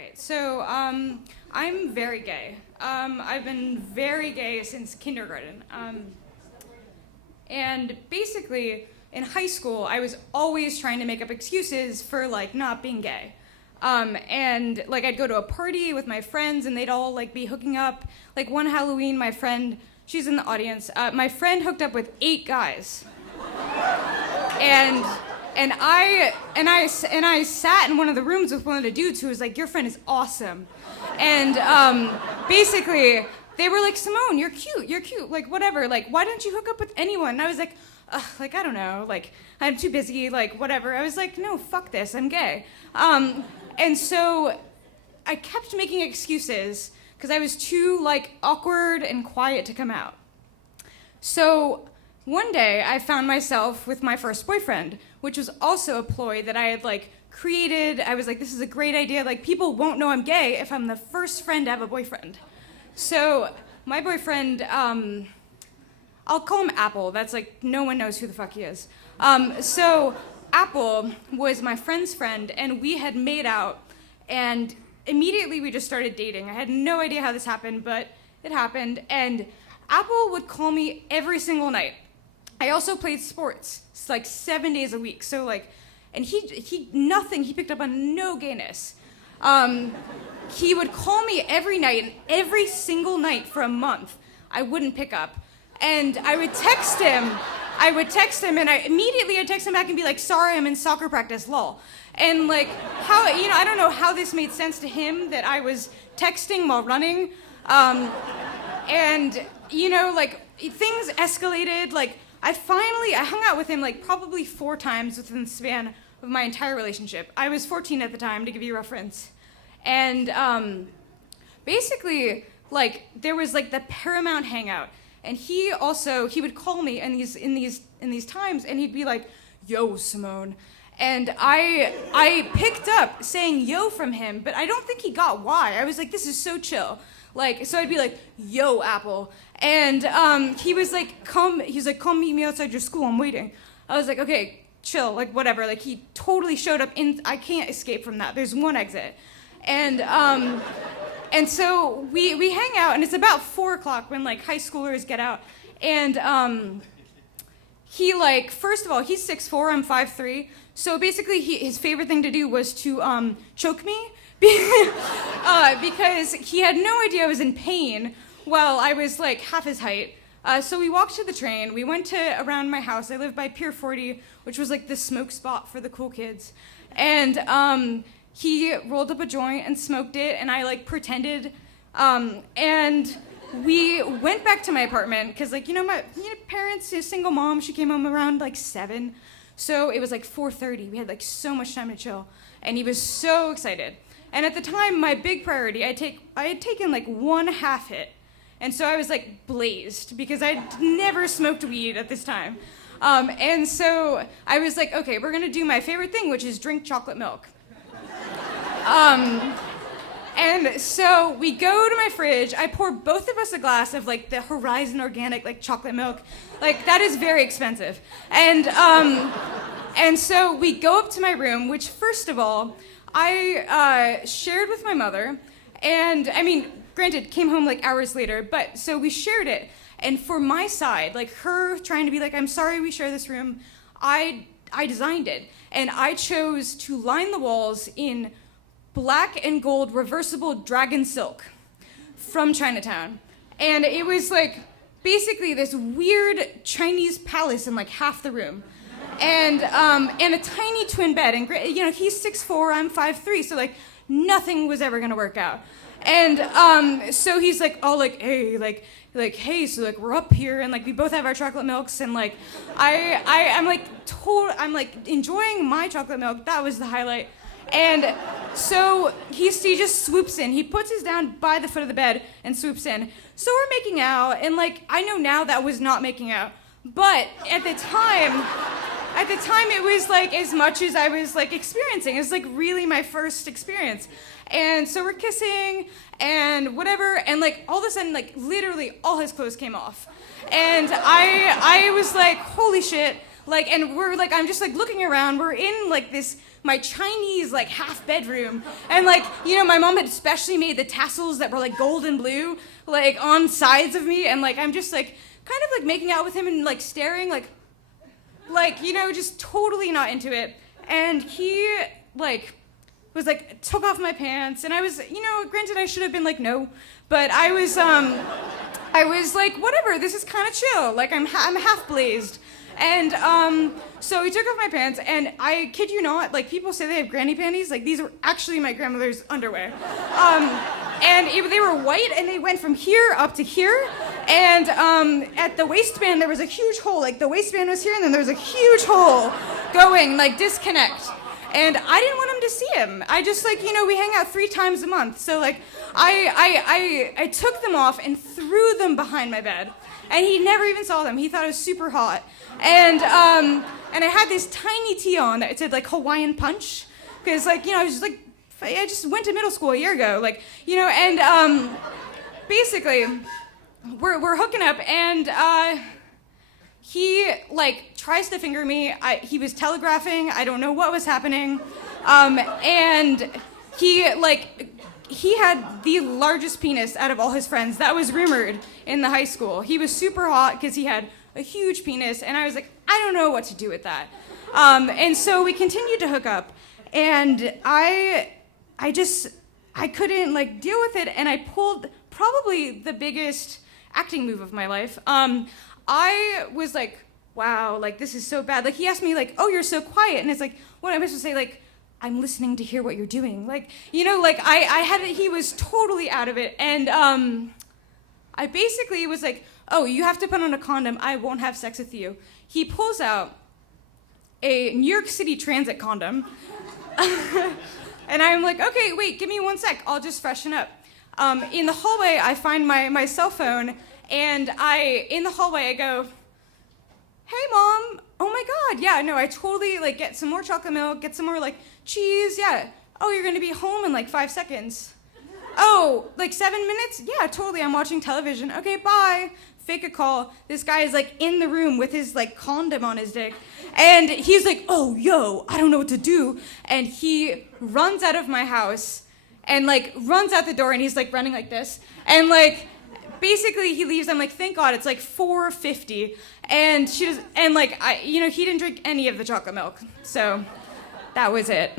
right. I'm very gay. I've been very gay since kindergarten. And basically, in high school, I was always trying to make up excuses for, like, not being gay. And, like, I'd go to a party with my friends, and they'd all, like, be hooking up. Like, one Halloween, my friend, she's in the audience, my friend hooked up with 8 guys. And I sat in one of the rooms with one of the dudes who was like, "Your friend is awesome," and basically they were like, "Simone, you're cute, like whatever, like why don't you hook up with anyone?" And I was like, like I don't know, like I'm too busy, like whatever. I was like, no, fuck this, I'm gay, and so I kept making excuses because I was too like awkward and quiet to come out. So one day I found myself with my first boyfriend, which was also a ploy that I had like created. I was like, this is a great idea. Like people won't know I'm gay if I'm the first friend to have a boyfriend. So my boyfriend, I'll call him Apple. That's like, no one knows who the fuck he is. So Apple was my friend's friend and we had made out and immediately we just started dating. I had no idea how this happened, but it happened. And Apple would call me every single night. I also played sports, like 7 days a week. So like, and he picked up on no gayness. He would call me every night, and every single night for a month, I wouldn't pick up. And I would text him, and I'd text him back and be like, sorry, I'm in soccer practice, lol. And like, I don't know how this made sense to him that I was texting while running. And, like, things escalated, like, I hung out with him like probably 4 times within the span of my entire relationship. I was 14 at the time, to give you a reference. And basically, like, there was like the Paramount hangout. And he would call me in these times and he'd be like, yo, Simone. And I picked up saying yo from him, but I don't think he got why. I was like, this is so chill. Like, so I'd be like, yo, Apple. And he was like, come meet me outside your school, I'm waiting. I was like, okay, chill, like whatever. Like he totally showed up I can't escape from that. There's one exit. And so we hang out and it's about 4:00 when like high schoolers get out. And he like, first of all, he's 6'4", I'm 5'3". So basically his favorite thing to do was to choke me. Because he had no idea I was in pain while I was like half his height. So we walked to the train. We went to around my house. I lived by Pier 40, which was like the smoke spot for the cool kids. And he rolled up a joint and smoked it, and I like pretended. And we went back to my apartment because like, my parents, a single mom, she came home around like 7. So it was like 4:30. We had like so much time to chill. And he was so excited. And at the time, my big priority, I had taken like 1 half hit. And so I was like blazed because I'd never smoked weed at this time. And so I was like, okay, we're gonna do my favorite thing, which is drink chocolate milk. And so we go to my fridge, I pour both of us a glass of like the Horizon Organic like chocolate milk. Like that is very expensive. And so we go up to my room, which first of all, I shared with my mother, and I mean, granted, came home like hours later, but so we shared it. And for my side, like her trying to be like, I'm sorry we share this room, I designed it. And I chose to line the walls in black and gold reversible dragon silk from Chinatown. And it was like basically this weird Chinese palace in like half the room. And a tiny twin bed, and he's 6'4", I'm 5'3", so like nothing was ever gonna work out. And so he's like, oh, like hey, hey, so like we're up here, and like we both have our chocolate milks, and like I'm like enjoying my chocolate milk. That was the highlight. And so he just swoops in. He puts his down by the foot of the bed and swoops in. So we're making out, and like I know now that was not making out, but at the time it was like as much as I was like experiencing. It was like really my first experience. And so we're kissing and whatever, and like all of a sudden like literally all his clothes came off. And I was like, holy shit. Like, and we're like, I'm just like looking around, we're in like this my Chinese like half bedroom, and like, you know, my mom had specially made the tassels that were like gold and blue, like on sides of me, and like I'm just like kind of like making out with him and like staring like, you know, just totally not into it. And he like was like took off my pants, and I was, you know, granted I should have been like no, but I was like, whatever, this is kind of chill, like I'm half blazed. And so he took off my pants, and I kid you not, like people say they have granny panties, like these were actually my grandmother's underwear. And they were white, and they went from here up to here, and at the waistband there was a huge hole, like the waistband was here, and then there was a huge hole going, like disconnect. And I didn't want him to see him. I just like, you know, we hang out 3 times a month, so like I took them off and threw them behind my bed. And he never even saw them. He thought it was super hot. And I had this tiny tee on that said like Hawaiian Punch, because like, you know, I just went to middle school a year ago, like, you know, and basically we're hooking up, and he like tries to finger me. He was telegraphing. I don't know what was happening, and he had the largest penis out of all his friends. That was rumored in the high school. He was super hot because he had a huge penis, and I was like, I don't know what to do with that. And so we continued to hook up, and I couldn't like deal with it, and I pulled probably the biggest acting move of my life. I was like, wow, like this is so bad. Like he asked me like, oh, you're so quiet, and it's like, what am I supposed to say? Like, I'm listening to hear what you're doing. Like, you know, like I had it, he was totally out of it. And I basically was like, oh, you have to put on a condom. I won't have sex with you. He pulls out a New York City Transit condom. And I'm like, okay, wait, give me 1 sec. I'll just freshen up. In the hallway, I find my cell phone, and in the hallway, I go, hey, Mom. Oh my God, yeah, no, I totally like get some more chocolate milk, get some more like cheese, yeah. Oh, you're gonna be home in like 5 seconds. Oh, like 7 minutes? Yeah, totally, I'm watching television. Okay, bye. Fake a call. This guy is like in the room with his like condom on his dick. And he's like, oh, yo, I don't know what to do. And he runs out of my house and like runs out the door, and he's like running like this. And like, basically he leaves. I'm like, thank God, it's like 4:50, and she does, and like he didn't drink any of the chocolate milk, so that was it.